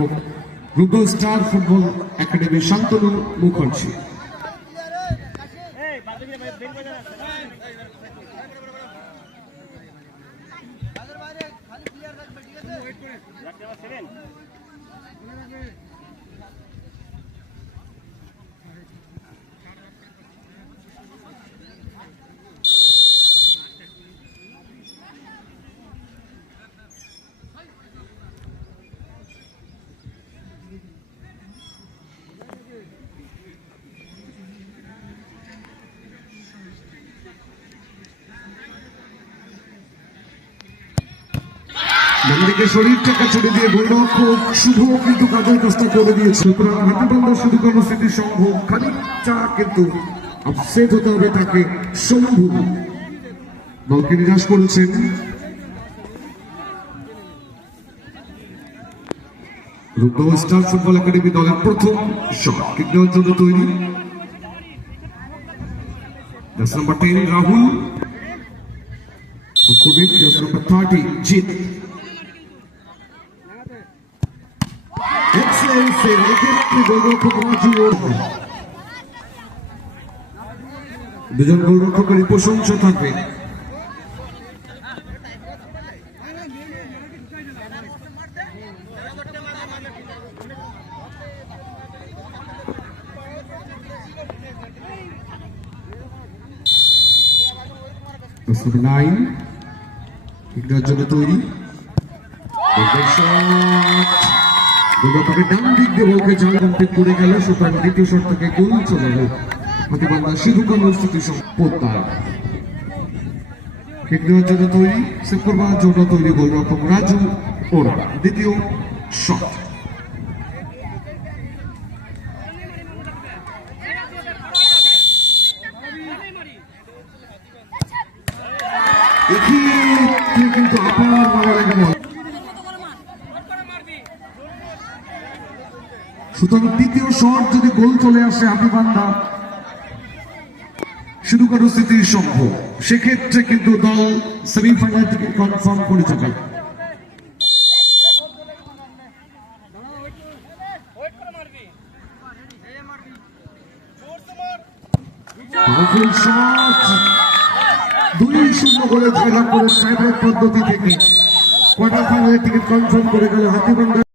গোলরক্ষক রুগো star football academy Shantanu Mukherjee. বাংলাদেশের শরীরটাকে ছেড়ে দিয়ে গোলরক্ষক শুভ কিন্তু কাজের কাজটা করে দিয়েছে। সুতরাং হাতিবান্ধা শুধু কর্মস্থিতি সম্ভব, খানিকটা কিন্তু আপসেট হতে হবে তাকে। শম্ভু দলকে নিরাশ করেছেন। রুগো স্টার ফুটবল একাডেমি দলের প্রথম শট কিক দেওয়ার জন্য তৈরি। Jersey number 10 Rahul, jersey number 30 Jeet. দুজন গোলরক্ষকের প্রশংসা থাকবে। জন্য তৈরি গোলরক্ষকের ডান দিক দিয়ে বলকে জাল কমপ্লিট করে গেল। সুতরাং দ্বিতীয় শট থেকে গোল চলে গেল হাতিবান্ধা সিধু কর্মস্থিতি সম্পদ। কিক দেওয়ার জন্য তৈরি, সেভ করবার জন্য তৈরি গোলরক্ষক রাজু ওরা। দ্বিতীয় শট কিন্তু আবার মারা লাগে বল। সুতরাং দ্বিতীয় শট যদি গোল চলে আসে হাতিবান্ধা শুধু পরিস্থিতি সম্ভব, সেক্ষেত্রে কিন্তু দল সেমিফাইনাল থেকে কনফার্ম করে যাবে। শট 2-0 গোলে জয়লাভ করে টাইব্রেক পদ্ধতি থেকে কোয়ার্টার ফাইনালের টিকিট কনফার্ম করে গেল হাতিবান্ধা।